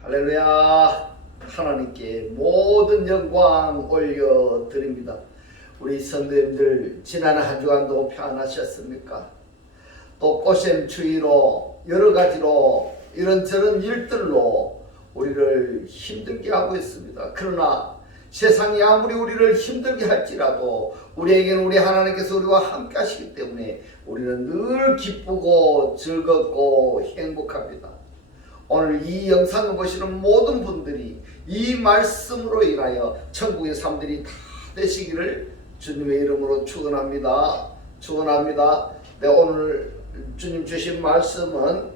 할렐루야. 하나님께 모든 영광 올려드립니다. 우리 성도님들 지난 한 주간도 평안하셨습니까? 또 꽃샘추위로 여러 가지로 이런저런 일들로 우리를 힘들게 하고 있습니다. 그러나 세상이 아무리 우리를 힘들게 할지라도 우리에게는 우리 하나님께서 우리와 함께 하시기 때문에 우리는 늘 기쁘고 즐겁고 행복합니다. 오늘 이 영상을 보시는 모든 분들이 이 말씀으로 인하여 천국의 사람들이 다 되시기를 주님의 이름으로 축원합니다. 축원합니다. 네, 오늘 주님 주신 말씀은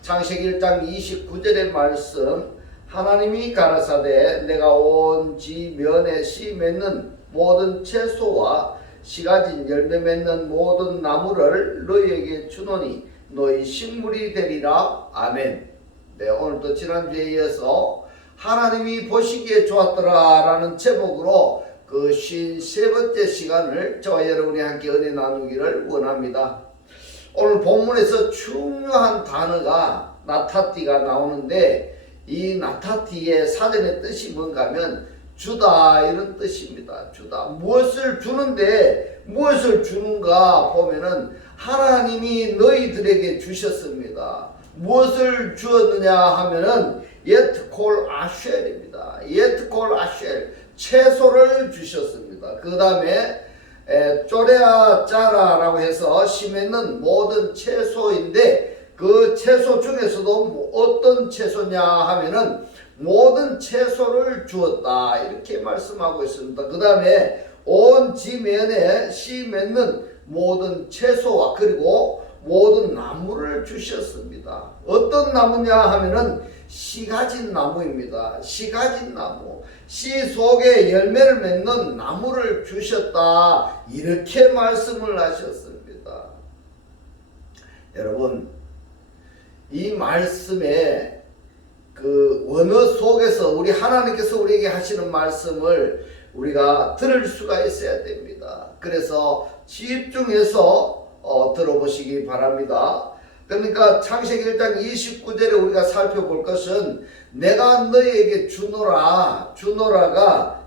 창세기 1장 29절의 말씀. 하나님이 가라사대 내가 온 지면에 씨 맺는 모든 채소와 씨 가진 열매 맺는 모든 나무를 너희에게 주노니 너희 식물이 되리라. 아멘. 네, 오늘도 지난주에 이어서 하나님이 보시기에 좋았더라 라는 제목으로 그 53번째 시간을 저와 여러분이 함께 은혜 나누기를 원합니다. 오늘 본문에서 중요한 단어가 나타띠가 나오는데 이 나타띠의 사전의 뜻이 뭔가 하면 주다 이런 뜻입니다. 주다. 무엇을 주는데 무엇을 주는가 보면은 하나님이 너희들에게 주셨습니다. 무엇을 주었느냐 하면은 예트콜 아쉘입니다. 예트콜 아쉘 채소를 주셨습니다. 그 다음에 쪼레아 짜라라고 해서 씨 맺는 모든 채소인데 그 채소 중에서도 어떤 채소냐 하면은 모든 채소를 주었다 이렇게 말씀하고 있습니다. 그 다음에 온 지면에 씨 맺는 모든 채소와 그리고 모든 나무를 주셨습니다. 어떤 나무냐 하면은 씨 가진 나무입니다. 씨 가진 나무. 씨 속에 열매를 맺는 나무를 주셨다. 이렇게 말씀을 하셨습니다. 여러분, 이 말씀에 그 원어 속에서 우리 하나님께서 우리에게 하시는 말씀을 우리가 들을 수가 있어야 됩니다. 그래서 집중해서 들어보시기 바랍니다. 그러니까 창세기 1장 29절에 우리가 살펴볼 것은 내가 너희에게 주노라가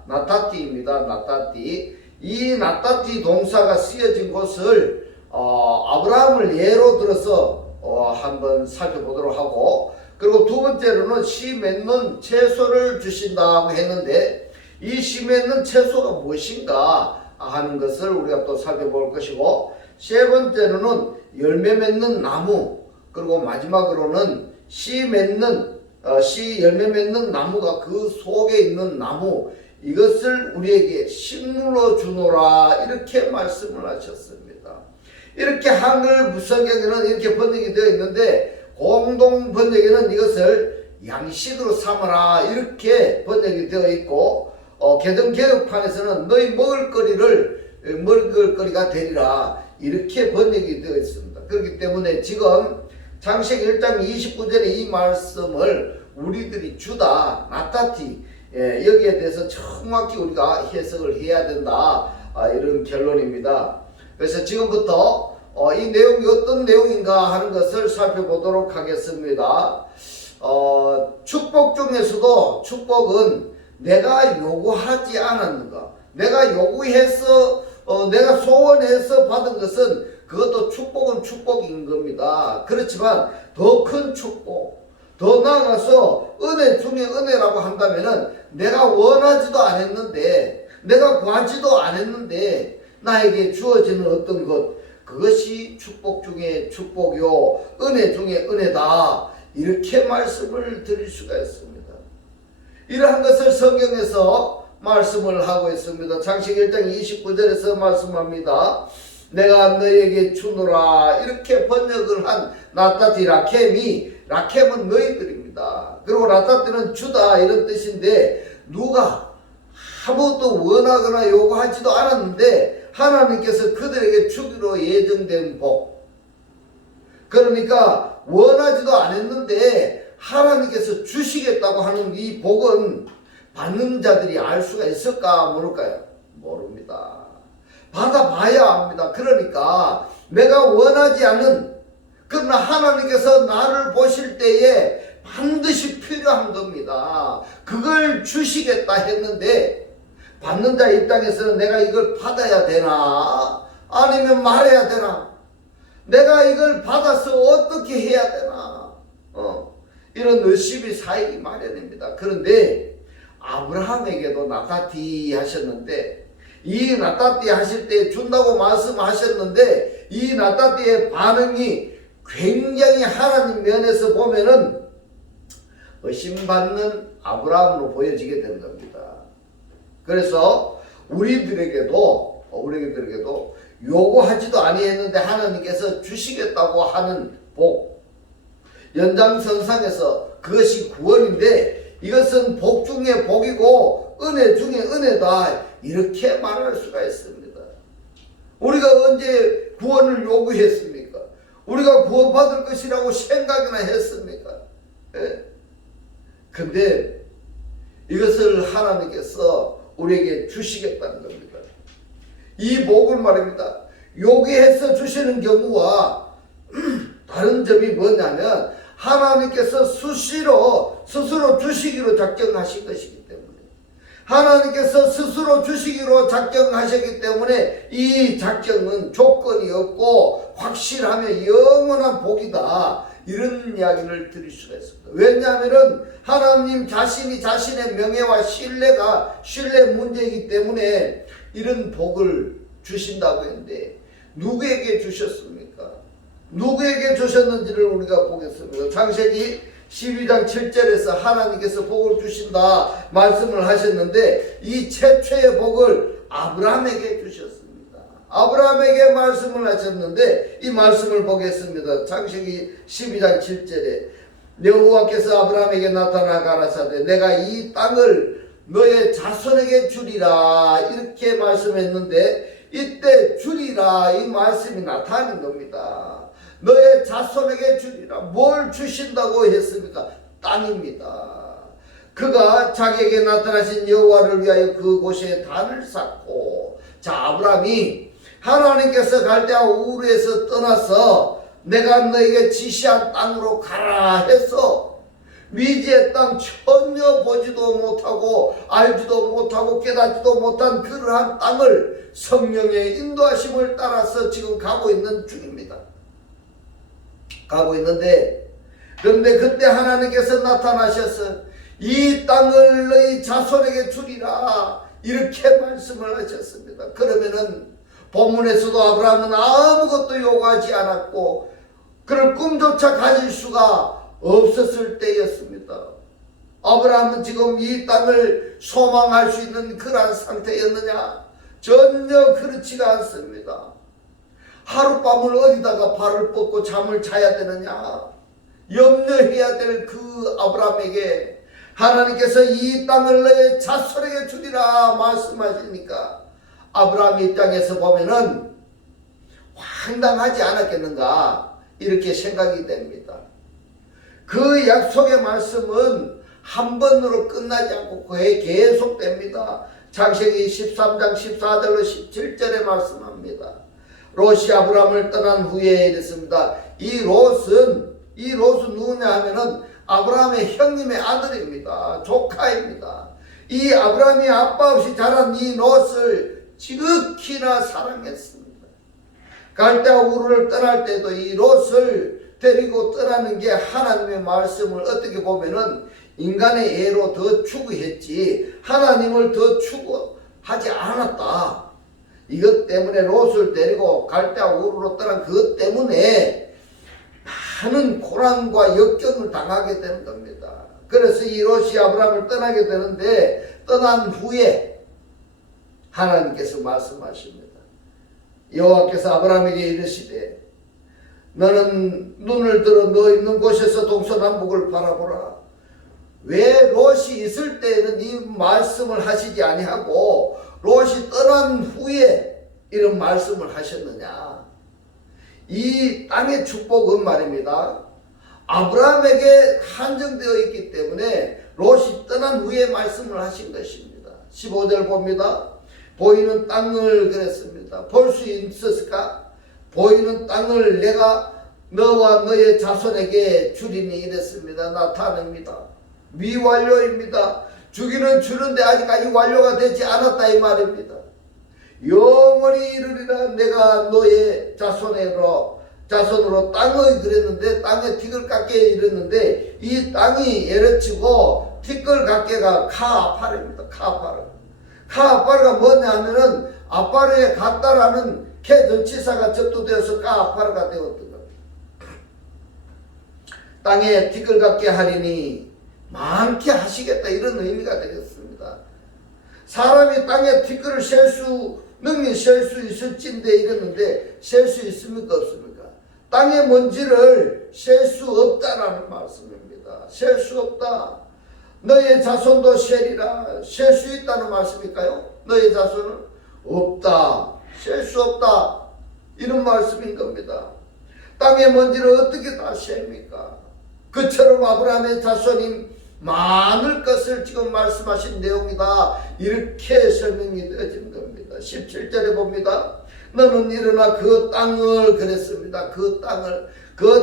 나타띠입니다. 나타띠. 이 나타띠 동사가 쓰여진 곳을 아브라함을 예로 들어서 한번 살펴보도록 하고, 그리고 두 번째로는 씨 맺는 채소를 주신다고 했는데 이 씨 맺는 채소가 무엇인가 하는 것을 우리가 또 살펴볼 것이고, 세 번째로는 열매 맺는 나무, 그리고 마지막으로는 씨 열매 맺는 나무가 그 속에 있는 나무, 이것을 우리에게 식물로 주노라 이렇게 말씀을 하셨습니다. 이렇게 한글 성경에는 이렇게 번역이 되어 있는데 공동 번역에는 이것을 양식으로 삼아라 이렇게 번역이 되어 있고, 개정개혁판에서는 너희 먹을 거리가 되리라 이렇게 번역이 되어 있습니다. 그렇기 때문에 지금 창세기 1장 29절의 이 말씀을 우리들이 주다, 나타티, 여기에 대해서 정확히 우리가 해석을 해야 된다, 이런 결론입니다. 그래서 지금부터 이 내용이 어떤 내용인가 하는 것을 살펴보도록 하겠습니다. 축복 중에서도 축복은 내가 요구하지 않았는가, 내가 요구해서 내가 소원해서 받은 것은 그것도 축복은 축복인 겁니다. 그렇지만 더 큰 축복, 더 나아가서 은혜 중에 은혜라고 한다면은 내가 원하지도 않았는데, 내가 구하지도 않았는데 나에게 주어지는 어떤 것, 그것이 축복 중에 축복이요 은혜 중에 은혜다 이렇게 말씀을 드릴 수가 있습니다. 이러한 것을 성경에서 말씀을 하고 있습니다. 창세기 1장 29절에서 말씀합니다. 내가 너희에게 주노라 이렇게 번역을 한 나타티 라켐은 너희들입니다. 그리고 나타티는 주다 이런 뜻인데, 누가 아무것도 원하거나 요구하지도 않았는데 하나님께서 그들에게 주기로 예정된 복, 그러니까 원하지도 않았는데 하나님께서 주시겠다고 하는 이 복은 받는 자들이 알 수가 있을까 모를까요? 모릅니다. 받아봐야 합니다. 그러니까 내가 원하지 않은, 그러나 하나님께서 나를 보실 때에 반드시 필요한 겁니다. 그걸 주시겠다 했는데 받는 자 입장에서는 내가 이걸 받아야 되나? 아니면 말해야 되나? 내가 이걸 받아서 어떻게 해야 되나? 이런 의심이 쌓이기 마련입니다. 그런데 아브라함에게도 나타띠 하셨는데, 이 나타띠 하실 때 준다고 말씀하셨는데 이 나타띠의 반응이 굉장히 하나님 면에서 보면은 의심받는 아브라함으로 보여지게 되는 겁니다. 그래서 우리들에게도 요구하지도 아니했는데 하나님께서 주시겠다고 하는 복, 연장선상에서 그것이 구원인데 이것은 복 중에 복이고 은혜 중에 은혜다, 이렇게 말할 수가 있습니다. 우리가 언제 구원을 요구했습니까? 우리가 구원받을 것이라고 생각이나 했습니까? 근데 이것을 하나님께서 우리에게 주시겠다는 겁니다. 이 복을 말입니다. 요구해서 주시는 경우와 다른 점이 뭐냐면 하나님께서 수시로 스스로 주시기로 작정하신 것이기 때문에, 하나님께서 스스로 주시기로 작정하셨기 때문에 이 작정은 조건이 없고 확실하며 영원한 복이다, 이런 이야기를 드릴 수가 있습니다. 왜냐하면 하나님 자신이 자신의 명예와 신뢰 문제이기 때문에 이런 복을 주신다고 했는데 누구에게 주셨습니까? 누구에게 주셨는지를 우리가 보겠습니다. 창세기 12장 7절에서 하나님께서 복을 주신다 말씀을 하셨는데 이 최초의 복을 아브라함에게 주셨습니다. 아브라함에게 말씀을 하셨는데 이 말씀을 보겠습니다. 창세기 12장 7절에 여호와께서 아브라함에게 나타나 가라사대 내가 이 땅을 너의 자손에게 주리라, 이렇게 말씀했는데 이때 주리라 이 말씀이 나타나는 겁니다. 너의 자손에게 주리라. 뭘 주신다고 했습니까? 땅입니다. 그가 자기에게 나타나신 여호와를 위하여 그곳에 단을 쌓고, 자, 아브라함이 하나님께서 갈대아 우르에서 떠나서 내가 너에게 지시한 땅으로 가라 해서 미지의 땅, 전혀 보지도 못하고 알지도 못하고 깨닫지도 못한 그러한 땅을 성령의 인도하심을 따라서 지금 가고 있는 중입니다. 가고 있는데, 그런데 그때 하나님께서 나타나셔서 이 땅을 너희 자손에게 주리라, 이렇게 말씀을 하셨습니다. 그러면은 본문에서도 아브라함은 아무것도 요구하지 않았고 그럴 꿈조차 가질 수가 없었을 때였습니다. 아브라함은 지금 이 땅을 소망할 수 있는 그러한 상태였느냐? 전혀 그렇지가 않습니다. 하룻밤을 어디다가 발을 뻗고 잠을 자야 되느냐? 염려해야 될 그 아브라함에게 하나님께서 이 땅을 너의 자손에게 주리라 말씀하시니까 아브라함 입장에서 보면은 황당하지 않았겠는가, 이렇게 생각이 됩니다. 그 약속의 말씀은 한 번으로 끝나지 않고 그에 계속됩니다. 창세기 13장 14절로 17절에 말씀합니다. 롯이 아브라함을 떠난 후에 이랬습니다. 이 롯은 누구냐 하면은 아브라함의 형님의 아들입니다. 조카입니다. 이 아브라함이 아빠 없이 자란 이 롯을 지극히나 사랑했습니다. 갈대아 우르를 떠날 때도 이 롯을 데리고 떠나는 게 하나님의 말씀을 어떻게 보면은 인간의 예로 더 추구했지 하나님을 더 추구하지 않았다. 이것 때문에 롯을 데리고 갈대아 우르로 떠난 그것 때문에 많은 고난과 역경을 당하게 되는 겁니다. 그래서 이 롯이 아브라함을 떠나게 되는데 떠난 후에 하나님께서 말씀하십니다. 여호와께서 아브라함에게 이르시되 너는 눈을 들어 너 있는 곳에서 동서남북을 바라보라. 왜 롯이 있을 때에는 이 말씀을 하시지 아니하고 롯이 떠난 후에 이런 말씀을 하셨느냐? 이 땅의 축복은 말입니다, 아브라함에게 한정되어 있기 때문에 롯이 떠난 후에 말씀을 하신 것입니다. 15절 봅니다. 보이는 땅을 그랬습니다. 볼 수 있었을까? 보이는 땅을 내가 너와 너의 자손에게 주리니 이랬습니다. 나타냅니다. 미완료입니다. 주기는 주는데 아직까지 완료가 되지 않았다 이 말입니다. 영원히 이르리라. 내가 너의 자손으로 땅의 그랬는데 땅에 티끌 깎게 이랬는데 이 땅이 예래치고 티끌 깎게가 카아파르입니다. 카아파르가 뭐냐 하면은 아파르에 갔다라는 개전치사가 접두되어서 카아파르가 되었던 겁니다. 땅에 티끌 깎게 하리니 많게 하시겠다 이런 의미가 되겠습니다. 사람이 땅에 티끌을 능히 셀 수 있을진데 이랬는데 셀 수 있습니까 없습니까? 땅의 먼지를 셀 수 없다라는 말씀입니다. 셀 수 없다. 너의 자손도 셀이라. 셀 수 있다는 말씀일까요? 너의 자손은 없다. 셀 수 없다. 이런 말씀인 겁니다. 땅의 먼지를 어떻게 다 셉니까? 그처럼 아브라함의 자손이 많을 것을 지금 말씀하신 내용이다. 이렇게 설명이 되어진 겁니다. 17절에 봅니다. 너는 일어나 그 땅을 그랬습니다. 그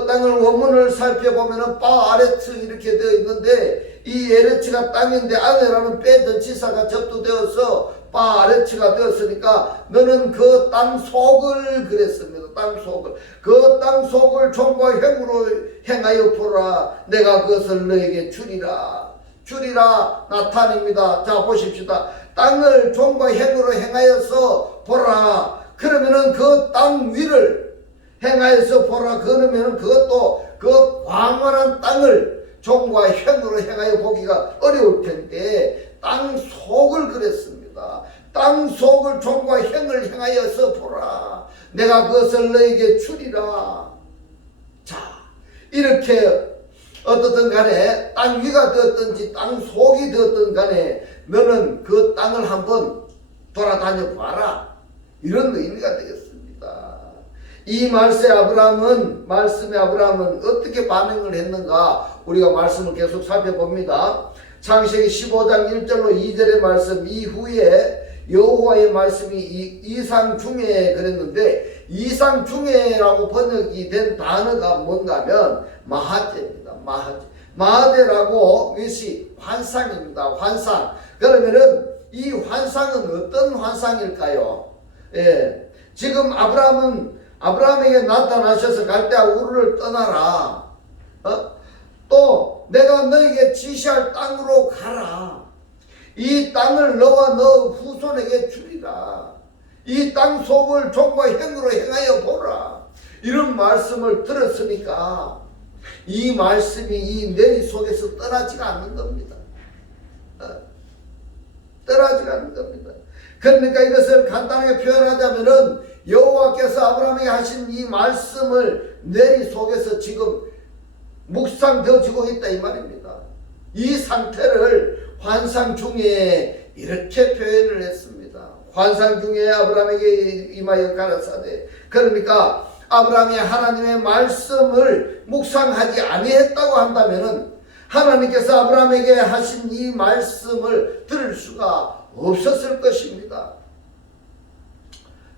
땅을 원문을 살펴보면은 바아레츠 이렇게 되어 있는데 이 에레츠가 땅인데 아내라는 빼전치사가 접두되어서 바아레츠가 되었으니까 너는 그 땅 속을 그랬습니다. 땅 속을. 그 땅 속을 종과 행으로 행하여 보라. 내가 그것을 너에게 주리라. 나타냅니다. 자 보십시다. 땅을 종과 행으로 행하여서 보라. 그러면은 그 땅 위를 행하여서 보라. 그러면은 그것도 그 광활한 땅을 종과 행으로 행하여 보기가 어려울 텐데 땅 속을 그랬습니다. 땅 속을 종과 행을 행하여서 보라. 내가 그것을 너에게 주리라. 자, 이렇게 어떻든 간에 땅 위가 되었든지 땅 속이 되었든 간에 너는 그 땅을 한번 돌아다녀 봐라. 이런 의미가 되겠습니다. 이 말씀에 아브라함은 어떻게 반응을 했는가 우리가 말씀을 계속 살펴봅니다. 창세기 15장 1절로 2절의 말씀 이후에 여호와의 말씀이 이상 중에 그랬는데 이상 중에라고 번역이 된 단어가 뭔가 하면 마하제입니다. 마하제라고 이것이 환상입니다. 환상. 그러면은 이 환상은 어떤 환상일까요? 예. 지금 아브라함에게 나타나셔서 갈대아 우르를 떠나라. 또 내가 너에게 지시할 땅으로 가라. 이 땅을 너와 너 후손에게 주리라. 이 땅 속을 종과 행으로 행하여 보라. 이런 말씀을 들었으니까 이 말씀이 이 내리 속에서 떠나지가 않는 겁니다. 떠나지가 않는 겁니다. 그러니까 이것을 간단하게 표현하자면은 여호와께서 아브라함에게 하신 이 말씀을 내리 속에서 지금 묵상되어지고 있다 이 말입니다. 이 상태를 환상 중에 이렇게 표현을 했습니다. 환상 중에 아브라함에게 임하여 가라사대. 그러니까 아브라함이 하나님의 말씀을 묵상하지 아니했다고 한다면은 하나님께서 아브라함에게 하신 이 말씀을 들을 수가 없었을 것입니다.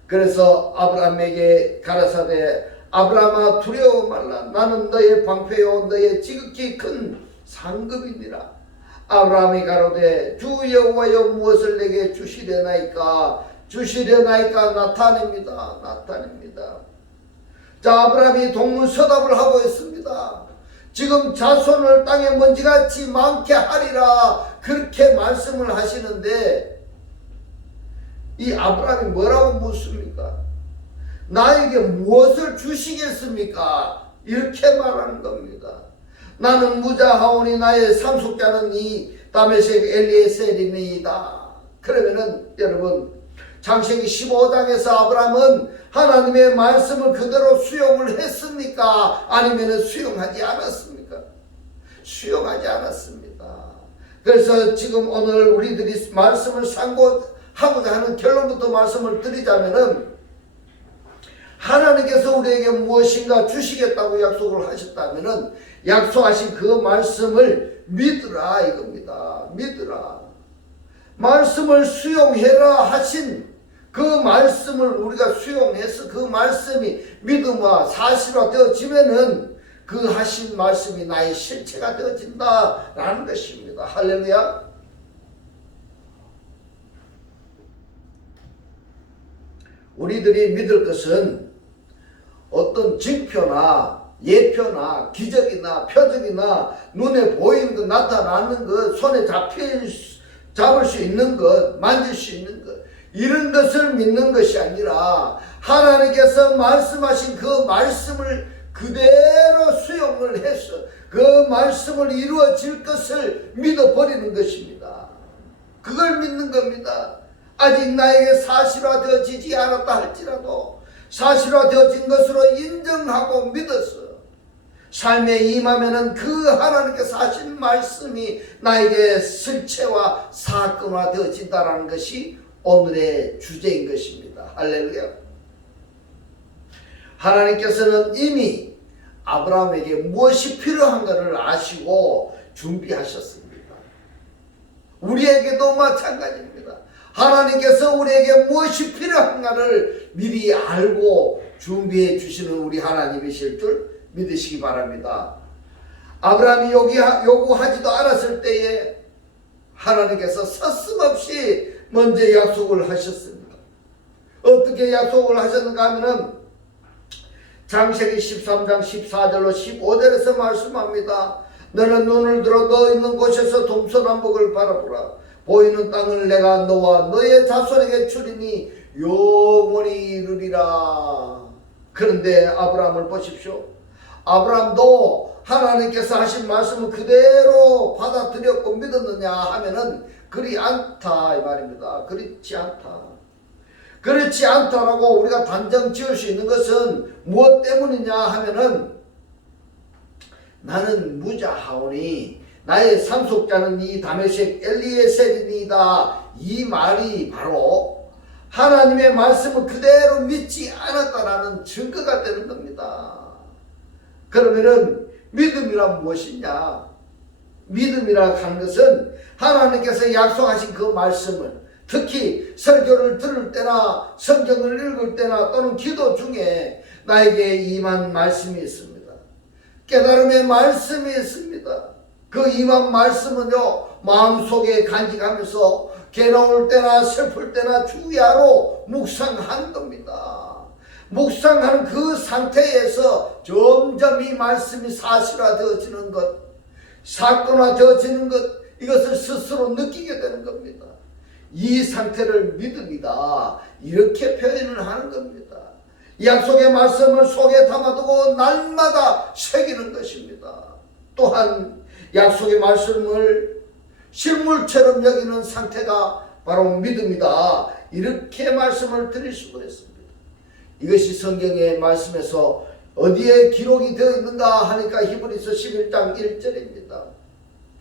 그래서 아브라함에게 가라사대 아브라함아 두려워 말라. 나는 너의 방패요 너의 지극히 큰 상급이니라. 아브라함이 가로되 주 여호와여 무엇을 내게 주시려나이까 나타냅니다. 자, 아브라함이 동문서답을 하고 있습니다. 지금 자손을 땅에 먼지같이 많게 하리라 그렇게 말씀을 하시는데 이 아브라함이 뭐라고 묻습니까? 나에게 무엇을 주시겠습니까? 이렇게 말하는 겁니다. 나는 무자하오니 나의 상속자는 이 다메섹 엘리에셀이니이다. 그러면은 여러분 창세기 15장에서 아브라함은 하나님의 말씀을 그대로 수용을 했습니까? 아니면 수용하지 않았습니까? 수용하지 않았습니다. 그래서 지금 오늘 우리들이 말씀을 상고하고자 하는 결론부터 말씀을 드리자면은 하나님께서 우리에게 무엇인가 주시겠다고 약속을 하셨다면은 약속하신 그 말씀을 믿으라 이겁니다. 믿으라. 말씀을 수용해라 하신 그 말씀을 우리가 수용해서 그 말씀이 믿음과 사실화 되어지면은 그 하신 말씀이 나의 실체가 되어진다라는 것입니다. 할렐루야. 우리들이 믿을 것은 어떤 징표나 예표나 기적이나 표적이나 눈에 보이는 것, 나타나는 것, 손에 잡을 수 있는 것, 만질 수 있는 것, 이런 것을 믿는 것이 아니라 하나님께서 말씀하신 그 말씀을 그대로 수용을 해서 그 말씀을 이루어질 것을 믿어버리는 것입니다. 그걸 믿는 겁니다. 아직 나에게 사실화되어지지 않았다 할지라도 사실화되어진 것으로 인정하고 믿어서 삶에 임하면은 그 하나님께서 하신 말씀이 나에게 실체와 사건화 되어진다는 것이 오늘의 주제인 것입니다. 할렐루야. 하나님께서는 이미 아브라함에게 무엇이 필요한가를 아시고 준비하셨습니다. 우리에게도 마찬가지입니다. 하나님께서 우리에게 무엇이 필요한가를 미리 알고 준비해 주시는 우리 하나님이실 줄 믿으시기 바랍니다. 아브라함이 요구하지도 않았을 때에 하나님께서 서슴없이 먼저 약속을 하셨습니다. 어떻게 약속을 하셨는가 하면은 창세기 13장 14절로 15절에서 말씀합니다. 너는 눈을 들어 너 있는 곳에서 동서남북을 바라보라. 보이는 땅을 내가 너와 너의 자손에게 주리니 영원히 이르리라. 그런데 아브라함을 보십시오. 아브라함도 하나님께서 하신 말씀을 그대로 받아들였고 믿었느냐 하면은 그리 않다 이 말입니다. 그렇지 않다. 그렇지 않다라고 우리가 단정 지을 수 있는 것은 무엇 때문이냐 하면은 나는 무자하오니 나의 상속자는 이 다메섹 엘리에셀이니이다. 이 말이 바로 하나님의 말씀을 그대로 믿지 않았다라는 증거가 되는 겁니다. 그러면은 믿음이란 무엇이냐? 믿음이라 하는 것은 하나님께서 약속하신 그 말씀을 특히 설교를 들을 때나 성경을 읽을 때나 또는 기도 중에 나에게 임한 말씀이 있습니다. 깨달음의 말씀이 있습니다. 그 임한 말씀은요 마음속에 간직하면서 괴로울 때나 슬플 때나 주야로 묵상하는 겁니다. 묵상하는 그 상태에서 점점 이 말씀이 사실화되어지는 것, 사건화되어지는 것, 이것을 스스로 느끼게 되는 겁니다. 이 상태를 믿음이다 이렇게 표현을 하는 겁니다. 약속의 말씀을 속에 담아두고 날마다 새기는 것입니다. 또한 약속의 말씀을 실물처럼 여기는 상태가 바로 믿음이다 이렇게 말씀을 드릴 수가 있습니다. 이것이 성경의 말씀에서 어디에 기록이 되어 있는가 하니까 히브리서 11장 1절입니다.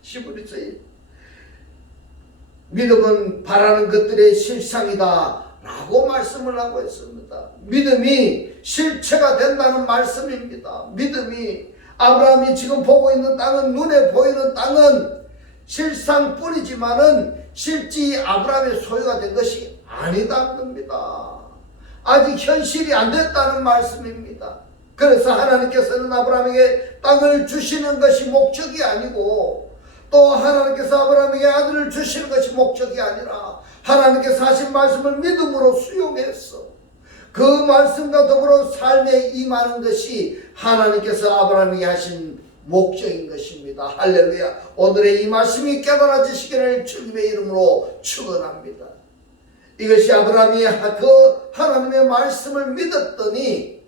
히브리서 1. 믿음은 바라는 것들의 실상이다 라고 말씀을 하고 있습니다. 믿음이 실체가 된다는 말씀입니다. 믿음이 아브라함이 지금 보고 있는 땅은 눈에 보이는 땅은 실상뿐이지만은 실제 아브라함의 소유가 된 것이 아니다는 겁니다. 아직 현실이 안 됐다는 말씀입니다. 그래서 하나님께서는 아브라함에게 땅을 주시는 것이 목적이 아니고 또 하나님께서 아브라함에게 아들을 주시는 것이 목적이 아니라 하나님께서 하신 말씀을 믿음으로 수용했어. 그 말씀과 더불어 삶에 임하는 것이 하나님께서 아브라함에게 하신 목적인 것입니다. 할렐루야. 오늘의 이 말씀이 깨달아지시기를 주님의 이름으로 축원합니다. 이것이 아브라함이 그 하나님의 말씀을 믿었더니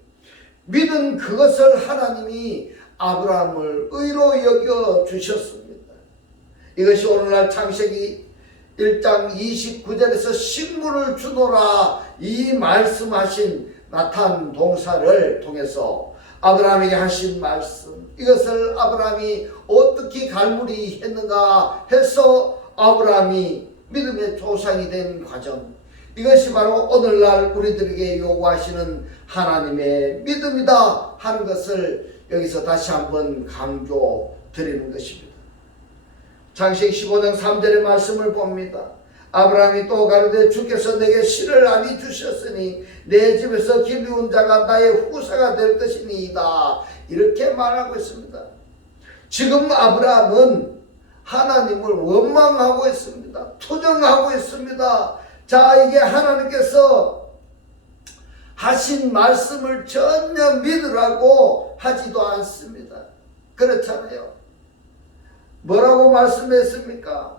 믿은 그것을 하나님이 아브라함을 의로 여겨 주셨습니다. 이것이 오늘날 창세기 1장 29절에서 식물을 주노라 이 말씀하신 나탄 동사를 통해서 아브라함에게 하신 말씀, 이것을 아브라함이 어떻게 갈무리 했는가 해서 아브라함이 믿음의 조상이 된 과정, 이것이 바로 오늘날 우리들에게 요구하시는 하나님의 믿음이다 하는 것을 여기서 다시 한번 강조 드리는 것입니다. 창세기 15장 3절의 말씀을 봅니다. 아브라함이 또 가로되 주께서 내게 씨를 아니 주셨으니 내 집에서 길리운 자가 나의 후사가 될 것이니이다. 이렇게 말하고 있습니다. 지금 아브라함은 하나님을 원망하고 있습니다. 투정하고 있습니다. 자, 이게 하나님께서 하신 말씀을 전혀 믿으라고 하지도 않습니다. 그렇잖아요. 뭐라고 말씀했습니까?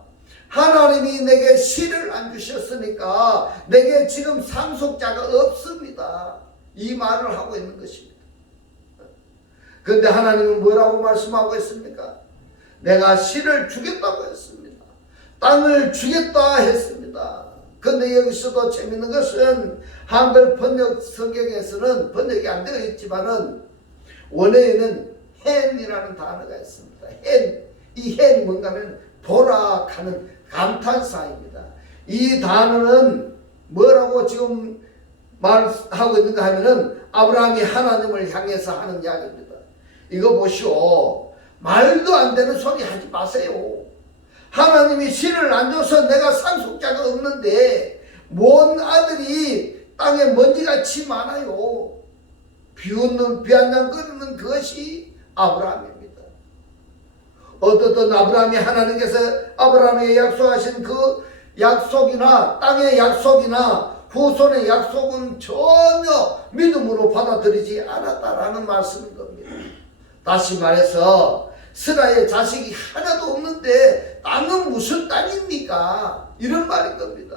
하나님이 내게 씨를 안 주셨으니까 내게 지금 상속자가 없습니다. 이 말을 하고 있는 것입니다. 그런데 하나님은 뭐라고 말씀하고 있습니까? 내가 씨를 주겠다고 했습니다. 땅을 주겠다 했습니다. 그런데 여기서도 재밌는 것은 한글 번역 성경에서는 번역이 안 되어 있지만은 원어에는 hen이라는 단어가 있습니다. hen. 이 hen이 뭔가 하면 보라 하는 감탄사입니다. 이 단어는 뭐라고 지금 말하고 있는가 하면은 아브라함이 하나님을 향해서 하는 이야기입니다. 이거 보시오. 말도 안 되는 소리 하지 마세요. 하나님이 씨를 안 줘서 내가 상속자가 없는데 뭔 아들이 땅에 먼지같이 많아요. 비웃는 비아냥거리는 그것이 아브라함입니다. 어떻든 아브라함이 하나님께서 아브라함에게 약속하신 그 약속이나 땅의 약속이나 후손의 약속은 전혀 믿음으로 받아들이지 않았다라는 말씀인 겁니다. 다시 말해서 스라의 자식이 하나도 없는데 땅은 무슨 땅입니까? 이런 말인 겁니다.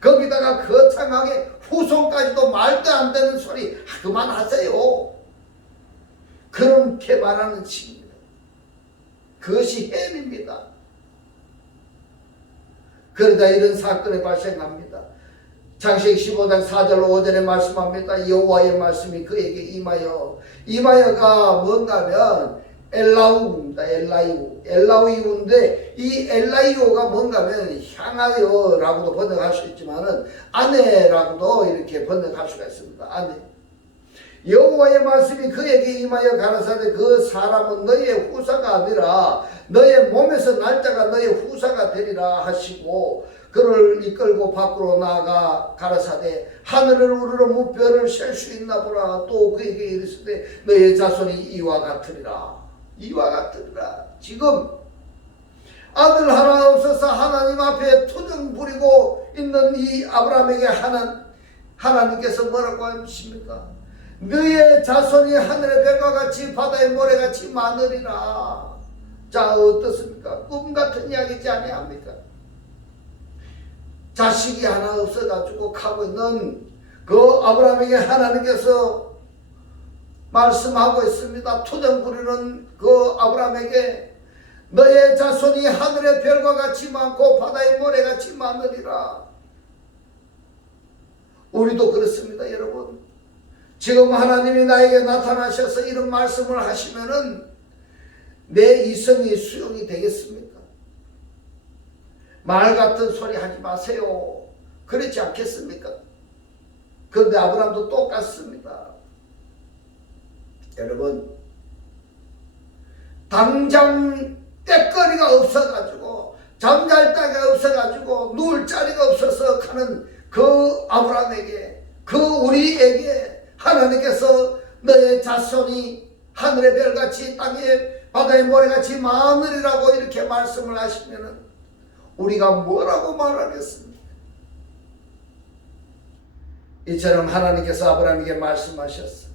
거기다가 거창하게 후손까지도 말도 안 되는 소리 그만하세요. 그렇게 말하는 친입니다. 그것이 햄입니다. 그러다 이런 사건이 발생합니다. 창세기 15장 4절 5절에 말씀합니다. 여호와의 말씀이 그에게 임하여가 뭔가 하면 엘라우입니다. 엘라우인데 이 엘라이오가 뭔가 하면 향하여라고도 번역할 수 있지만은 아내라고도 이렇게 번역할 수가 있습니다. 아내. 여호와의 말씀이 그에게 임하여 가라사대 그 사람은 너의 후사가 아니라 너의 몸에서 날짜가 너의 후사가 되리라 하시고 그를 이끌고 밖으로 나아가 가라사대 하늘을 우러러 무뼈를 셀 수 있나 보라. 또 그에게 이르시되 너의 자손이 이와 같으리라. 이와 같으리라. 지금 아들 하나 없어서 하나님 앞에 투정 부리고 있는 이 아브라함에게 하나님께서 뭐라고 하십니까? 너의 자손이 하늘의 별과 같이 바다의 모래같이 많으리라. 자, 어떻습니까? 꿈 같은 이야기지 아니합니까? 자식이 하나 없어가지고 가고 있는 그 아브라함에게 하나님께서 말씀하고 있습니다. 투정 부리는 그 아브라함에게 너의 자손이 하늘의 별과 같이 많고 바다의 모래같이 많으리라. 우리도 그렇습니다, 여러분. 지금 하나님이 나에게 나타나셔서 이런 말씀을 하시면은 내 이성이 수용이 되겠습니까? 말 같은 소리 하지 마세요. 그렇지 않겠습니까? 그런데 아브라함도 똑같습니다. 여러분, 당장 때거리가 없어가지고 잠잘 데가 없어가지고 누울 자리가 없어서 가는 그 아브라함에게, 그 우리에게 하나님께서 너의 자손이 하늘의 별같이 땅의 바다의 모래같이 많으리라고 이렇게 말씀을 하시면은 우리가 뭐라고 말하겠습니까? 이처럼 하나님께서 아브라함에게 말씀하셨어.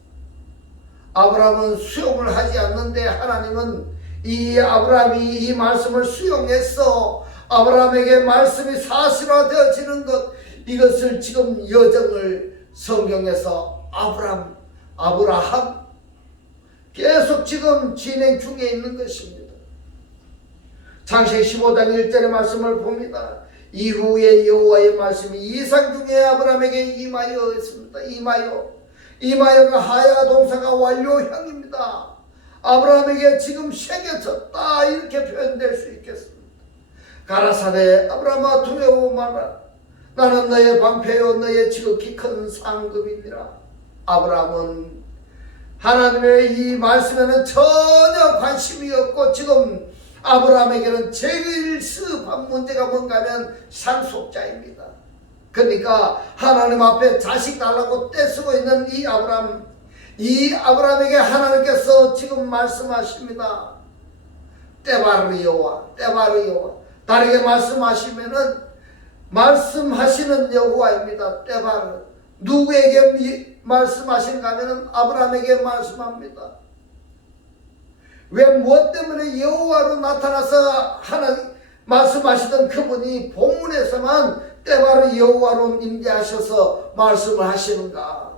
아브라함은 수용을 하지 않는데 하나님은 이 아브라함이 이 말씀을 수용했어. 아브라함에게 말씀이 사실화되어지는 것, 이것을 지금 여정을 성경에서 아브라함 계속 지금 진행 중에 있는 것입니다. 창세기 15장 1절의 말씀을 봅니다. 이후에 여호와의 말씀이 이상 중에 아브라함에게 임하여 있습니다. 임하여가 하야 동사가 완료형입니다. 아브라함에게 지금 새겨졌다 이렇게 표현될 수 있겠습니다. 가라사대 아브라함아 두려워 마라. 나는 너의 방패요 너의 지극히 큰 상급이니라. 아브라함은 하나님의 이 말씀에는 전혀 관심이 없고 지금 아브라함에게는 제일 습한 문제가 뭔가 하면 상속자입니다. 그러니까 하나님 앞에 자식 달라고 떼쓰고 있는 이 아브라함에게 하나님께서 지금 말씀하십니다. 때바르 여호와. 다르게 말씀하시는 여호와입니다. 때바르. 누구에게 말씀하신가 하면 아브라함에게 말씀합니다. 왜 무엇 때문에 여호와로 나타나서 하나님 말씀하시던 그분이 본문에서만 때바르 여호와로 임재하셔서 말씀을 하시는가?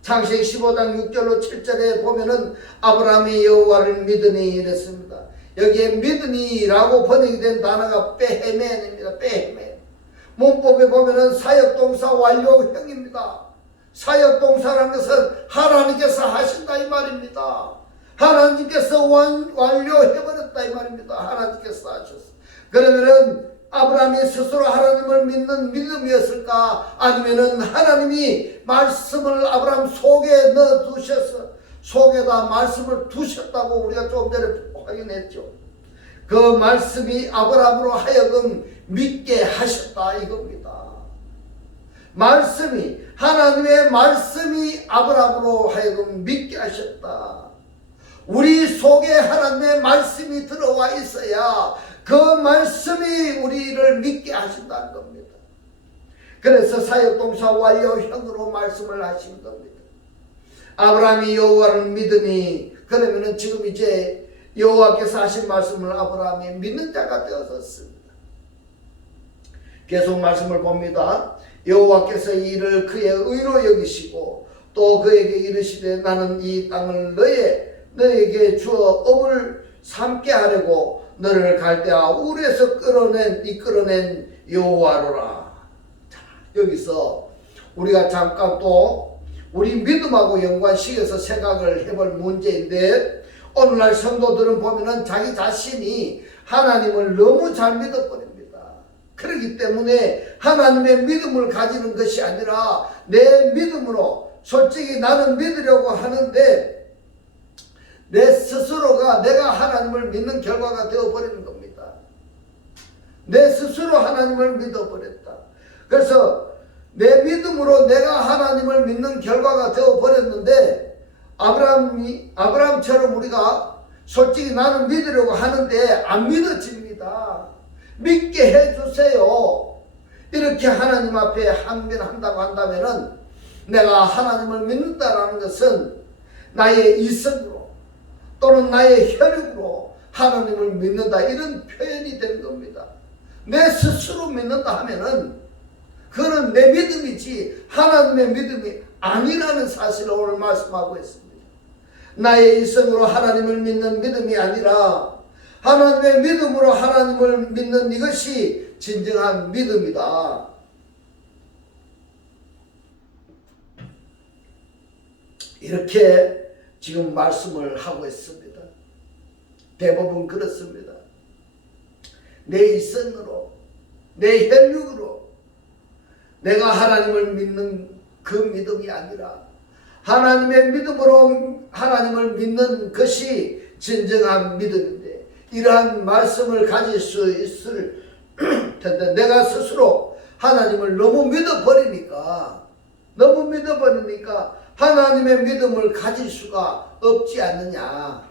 창세기 15장 6절로 7절에 보면은 아브라함이 여호와를 믿으니 이랬습니다. 여기에 믿으니라고 번역이 된 단어가 베헤멘입니다. 베헤멘. 문법에 보면은 사역동사 완료형입니다. 사역동사라는 것은 하나님께서 하신다 이 말입니다. 하나님께서 완료해버렸다 이 말입니다. 하나님께서 하셨어. 그러면은 아브라함이 스스로 하나님을 믿는 믿음이었을까? 아니면은 하나님이 말씀을 아브라함 속에 넣어두셔서 속에다 말씀을 두셨다고 우리가 조금 전에 확인했죠. 그 말씀이 아브라함으로 하여금 믿게 하셨다 이겁니다. 하나님의 말씀이 아브라함으로 하여금 믿게 하셨다. 우리 속에 하나님의 말씀이 들어와 있어야 그 말씀이 우리를 믿게 하신다는 겁니다. 그래서 사역동사 완료형으로 말씀을 하신 겁니다. 아브라함이 여호와를 믿으니 그러면은 지금 이제 여호와께서 하신 말씀을 아브라함이 믿는 자가 되었습니다. 계속 말씀을 봅니다. 여호와께서 이 일을 그의 의로 여기시고 또 그에게 이르시되 나는 이 땅을 너에게 주어 업을 삼게 하려고 너를 갈대아 울에서 이끌어낸 여호와로라. 자, 여기서 우리가 잠깐 또 우리 믿음하고 연관시켜서 생각을 해볼 문제인데, 오늘날 성도들은 보면은 자기 자신이 하나님을 너무 잘 믿어버립니다. 그렇기 때문에 하나님의 믿음을 가지는 것이 아니라 내 믿음으로 솔직히 나는 믿으려고 하는데 내 스스로가 내가 하나님을 믿는 결과가 되어버리는 겁니다. 내 스스로 하나님을 믿어버렸다. 그래서 내 믿음으로 내가 하나님을 믿는 결과가 되어버렸는데, 아브라함처럼 우리가 솔직히 나는 믿으려고 하는데 안 믿어집니다. 믿게 해주세요. 이렇게 하나님 앞에 항변한다고 한다면은 내가 하나님을 믿는다라는 것은 나의 이성으로 또는 나의 혈육으로 하나님을 믿는다 이런 표현이 되는 겁니다. 내 스스로 믿는다 하면은 그거는 내 믿음이지 하나님의 믿음이 아니라는 사실을 오늘 말씀하고 있습니다. 나의 이성으로 하나님을 믿는 믿음이 아니라 하나님의 믿음으로 하나님을 믿는 이것이 진정한 믿음이다. 이렇게 지금 말씀을 하고 있습니다. 대부분 그렇습니다. 내 이성으로, 내 혈육으로 내가 하나님을 믿는 그 믿음이 아니라 하나님의 믿음으로 하나님을 믿는 것이 진정한 믿음인데, 이러한 말씀을 가질 수 있을 텐데 내가 스스로 하나님을 너무 믿어버리니까 하나님의 믿음을 가질 수가 없지 않느냐.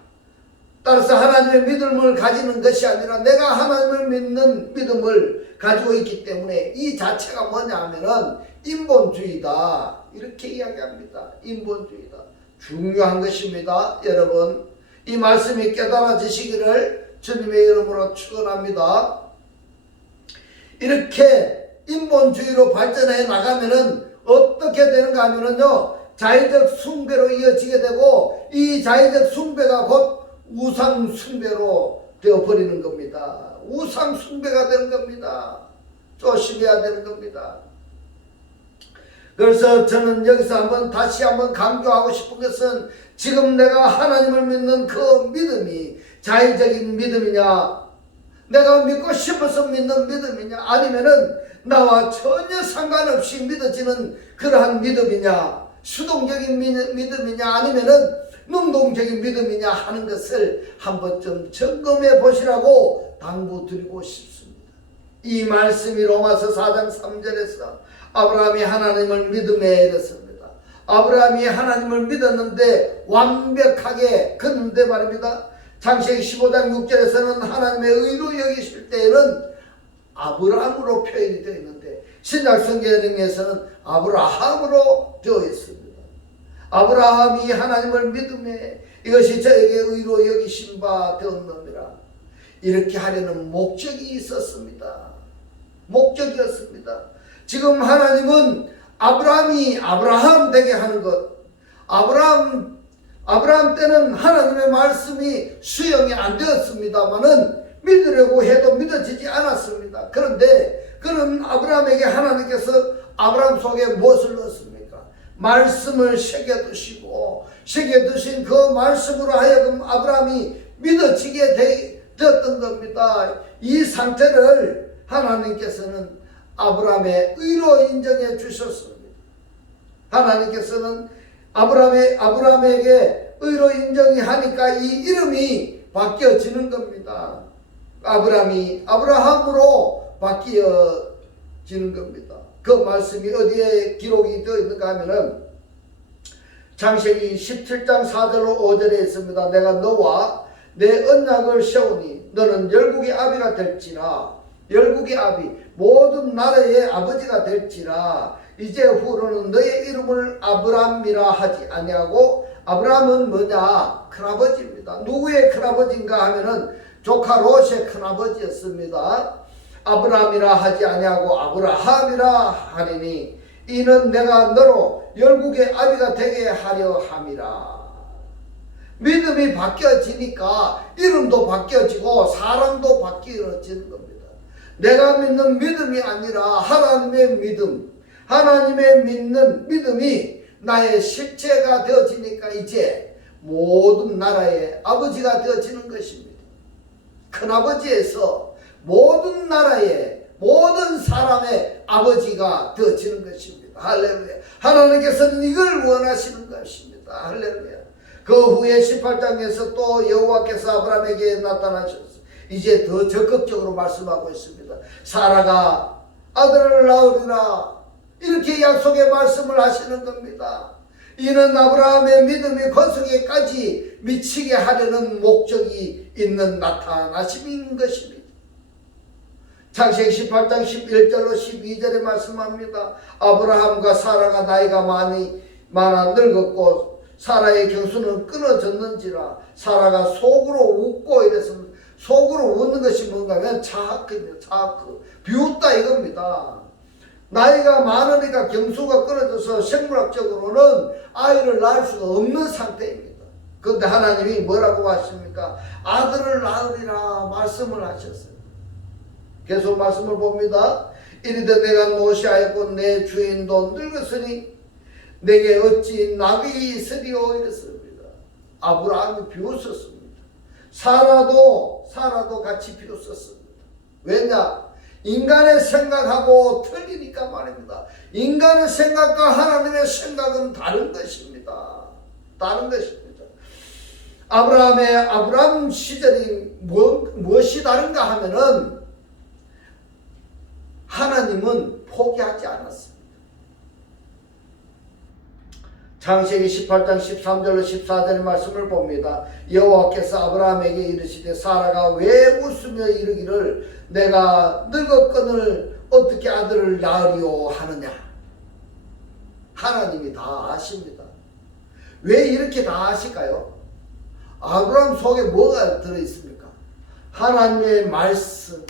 따라서 하나님의 믿음을 가지는 것이 아니라 내가 하나님을 믿는 믿음을 가지고 있기 때문에 이 자체가 뭐냐 하면은 인본주의다. 이렇게 이야기합니다. 인본주의다. 중요한 것입니다. 여러분, 이 말씀이 깨달아지시기를 주님의 이름으로 축원합니다. 이렇게 인본주의로 발전해 나가면은 어떻게 되는가 하면은요, 자의적 숭배로 이어지게 되고, 이 자의적 숭배가 곧 우상 숭배로 되어버리는 겁니다. 우상 숭배가 되는 겁니다. 조심해야 되는 겁니다. 그래서 저는 여기서 다시 한번 강조하고 싶은 것은, 지금 내가 하나님을 믿는 그 믿음이 자의적인 믿음이냐, 내가 믿고 싶어서 믿는 믿음이냐, 아니면은 나와 전혀 상관없이 믿어지는 그러한 믿음이냐, 수동적인 믿음이냐, 아니면은 능동적인 믿음이냐 하는 것을 한번 좀 점검해 보시라고 당부드리고 싶습니다. 이 말씀이 로마서 4장 3절에서 아브라함이 하나님을 믿음에 이르렀습니다. 아브라함이 하나님을 믿었는데 완벽하게 걷는데 말입니다. 창세기 15장 6절에서는 하나님의 의로 여기실 때에는 아브라함으로 표현이 되어 있는데 신약 성경에서는 아브라함으로 되어 있습니다. 아브라함이 하나님을 믿음에 이것이 저에게 의로 여기신 바 되었느니라. 이렇게 하려는 목적이 있었습니다. 목적이었습니다. 지금 하나님은 아브라함이 아브라함 되게 하는 것, 아브라함 때는 하나님의 말씀이 수용이 안 되었습니다마는 믿으려고 해도 믿어지지 않았습니다. 그런데 그런 아브라함에게 하나님께서 아브라함 속에 무엇을 넣었습니까? 말씀을 새겨두시고 새겨두신 그 말씀으로 하여금 아브라함이 믿어지게 되었던 겁니다. 이 상태를 하나님께서는 아브라함의 의로 인정해 주셨습니다. 하나님께서는 아브라함에게 의로 인정이 하니까 이 이름이 바뀌어지는 겁니다. 아브라함이 아브라함으로 바뀌어지는 겁니다. 그 말씀이 어디에 기록이 되어 있는가 하면은 창세기 17장 4절로 5절에 있습니다. 내가 너와 내 언약을 세우니 너는 열국의 아비가 될지라. 열국의 아비, 모든 나라의 아버지가 될지라. 이제 후로는 너의 이름을 아브람이라 하지 아니하고, 아브람은 뭐냐? 큰아버지입니다. 누구의 큰아버지인가 하면은 조카 롯의 큰아버지였습니다. 아브람이라 하지 아니하고 아브라함이라 하리니 이는 내가 너로 열국의 아비가 되게 하려 함이라. 믿음이 바뀌어지니까 이름도 바뀌어지고 사람도 바뀌어지는 겁니다. 내가 믿는 믿음이 아니라 하나님의 믿음, 하나님의 믿는 믿음이 나의 실체가 되어지니까 이제 모든 나라의 아버지가 되어지는 것입니다. 큰아버지에서 모든 나라의 모든 사람의 아버지가 되어지는 것입니다. 할렐루야. 하나님께서는 이걸 원하시는 것입니다. 할렐루야. 그 후에 18장에서 또 여호와께서 아브라함에게 나타나셨어요. 이제 더 적극적으로 말씀하고 있습니다. 사라가 아들을 낳으리라. 이렇게 약속의 말씀을 하시는 겁니다. 이는 아브라함의 믿음이 거성에까지 미치게 하려는 목적이 있는 나타나심인 것입니다. 창세기 18장 11절로 12절에 말씀합니다. 아브라함과 사라가 나이가 많아 늙었고 사라의 경수는 끊어졌는지라. 사라가 속으로 웃고 이랬습니다. 속으로 웃는 것이 뭔가 하면 자학입니다. 자학. 비웃다 이겁니다. 나이가 많으니까 경수가 끊어져서 생물학적으로는 아이를 낳을 수가 없는 상태입니다. 그런데 하나님이 뭐라고 하십니까? 아들을 낳으리라 말씀을 하셨어요. 계속 말씀을 봅니다. 이르되 내가 노시하였고 내 주인도 늙었으니 내게 어찌 낙이 있으리오 이랬습니다. 아브라함이 비웃었습니다. 사라도 같이 비웃었습니다. 왜냐? 인간의 생각하고 틀리니까 말입니다. 인간의 생각과 하나님의 생각은 다른 것입니다. 다른 것입니다. 아브라함 시절이 무엇이 다른가 하면은 하나님은 포기하지 않았습니다. 창세기 18장 13절로 14절의 말씀을 봅니다. 여호와께서 아브라함에게 이르시되 사라가 왜 웃으며 이르기를 내가 늙었거늘 어떻게 아들을 낳으리오 하느냐. 하나님이 다 아십니다. 왜 이렇게 다 아실까요? 아브라함 속에 뭐가 들어있습니까? 하나님의 말씀,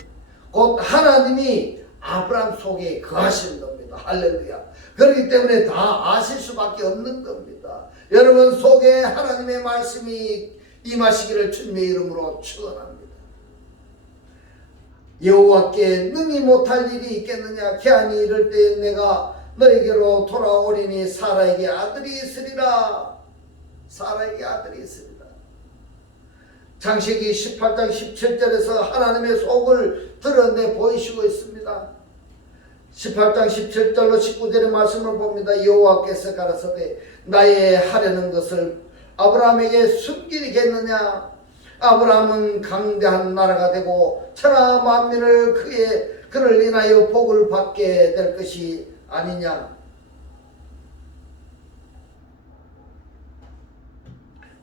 곧 하나님이 아브라함 속에 거하시는 겁니다. 할렐루야. 그렇기 때문에 다 아실 수밖에 없는 겁니다. 여러분 속에 하나님의 말씀이 임하시기를 주님의 이름으로 축원합니다. 여호와께 능히 못할 일이 있겠느냐. 기한이 이를 때 내가 너에게로 돌아오리니 사라에게 아들이 있으리라. 사라에게 아들이 있으리라. 창세기 18장 17절에서 하나님의 속을 드러내 보이시고 있습니다. 18장 17절로 19절의 말씀을 봅니다. 여호와께서 가라사대 나의 하려는 것을 아브라함에게 숨기겠느냐? 아브라함은 강대한 나라가 되고 천하 만민을 그를 인하여 복을 받게 될 것이 아니냐?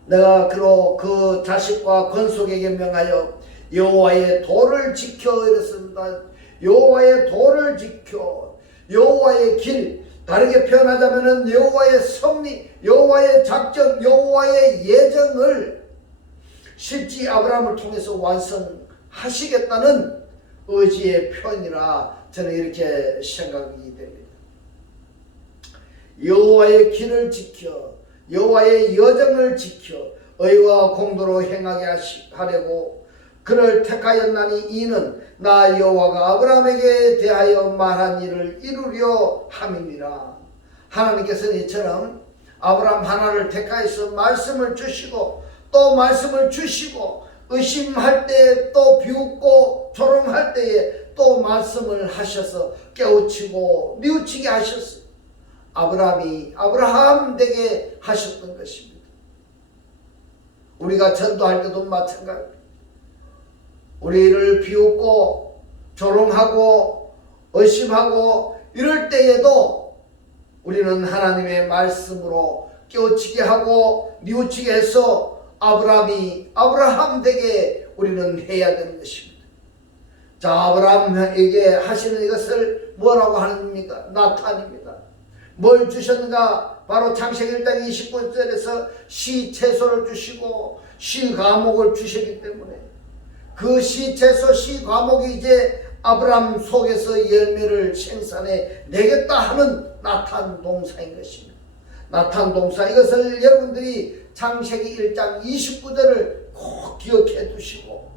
내가 그로 그 자식과 권속에게 명하여 여호와의 도를 지켜 이랬습니다. 여호와의 도를 지켜, 여호와의 길, 다르게 표현하자면 여호와의 섭리, 여호와의 작전, 여호와의 예정을 실제 아브라함을 통해서 완성하시겠다는 의지의 표현이라 저는 이렇게 생각이 됩니다. 여호와의 길을 지켜, 여호와의 여정을 지켜 의와 공도로 행하게 하려고 그를 택하였나니 이는 나 여호와가 아브라함에게 대하여 말한 일을 이루려 함이니라. 하나님께서는 이처럼 아브라함 하나를 택하여서 말씀을 주시고 또 말씀을 주시고 의심할 때에 또 비웃고 조롱할 때에 또 말씀을 하셔서 깨우치고 뉘우치게 하셨어요. 아브라함이 아브라함 되게 하셨던 것입니다. 우리가 전도할 때도 마찬가지입니다. 우리를 비웃고 조롱하고 의심하고 이럴 때에도 우리는 하나님의 말씀으로 깨우치게 하고 뉘우치게 해서 아브라함이 아브라함 되게 우리는 해야 되는 것입니다. 자, 아브라함에게 하시는 이것을 뭐라고 하십니까? 나탄입니다. 뭘 주셨는가? 바로 창세기 1장 29절에서 시 채소를 주시고 시 과목을 주시기 때문에 그 시 채소 시 과목이 이제 아브라함 속에서 열매를 생산해 내겠다 하는 나탄 동사인 것입니다. 나탄 동사, 이것을 여러분들이 창세기 1장 29절을 꼭 기억해 두시고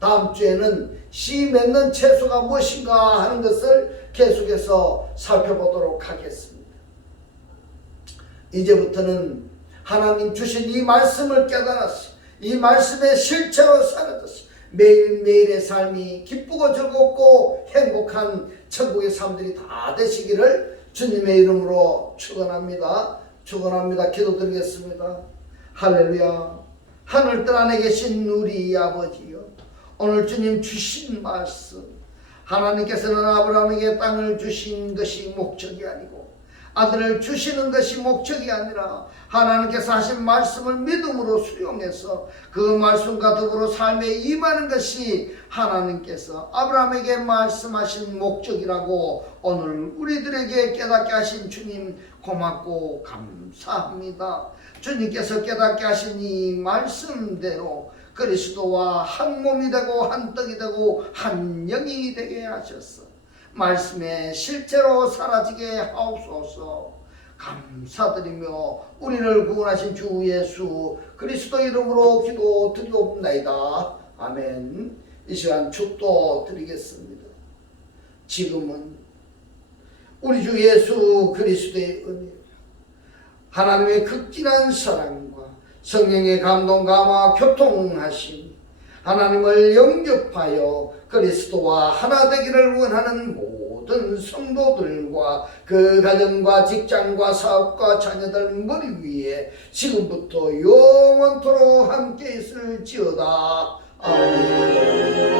다음 주에는 씨 맺는 채소가 무엇인가 하는 것을 계속해서 살펴보도록 하겠습니다. 이제부터는 하나님 주신 이 말씀을 깨달았어, 이 말씀의 실체로 살아졌어, 매일매일의 삶이 기쁘고 즐겁고 행복한 천국의 삶들이 다 되시기를 주님의 이름으로 축원합니다. 축원합니다. 기도드리겠습니다. 할렐루야. 하늘뜰 안에 계신 우리 아버지요, 오늘 주님 주신 말씀, 하나님께서는 아브라함에게 땅을 주신 것이 목적이 아니고 아들을 주시는 것이 목적이 아니라 하나님께서 하신 말씀을 믿음으로 수용해서 그 말씀과 더불어 삶에 임하는 것이 하나님께서 아브라함에게 말씀하신 목적이라고 오늘 우리들에게 깨닫게 하신 주님 고맙고 감사합니다. 주님께서 깨닫게 하신 이 말씀대로 그리스도와 한 몸이 되고 한 떡이 되고 한 영이 되게 하셨어. 말씀의 실제로 사라지게 하옵소서. 감사드리며 우리를 구원하신 주 예수 그리스도 이름으로 기도드리옵나이다. 아멘. 이 시간 축도 드리겠습니다. 지금은 우리 주 예수 그리스도의 은혜, 하나님의 극진한 사랑과 성령의 감동 감화 교통하심, 하나님을 영접하여 그리스도와 하나 되기를 원하는 모든 성도들과 그 가정과 직장과 사업과 자녀들 머리 위에 지금부터 영원토록 함께 있을지어다. 아멘.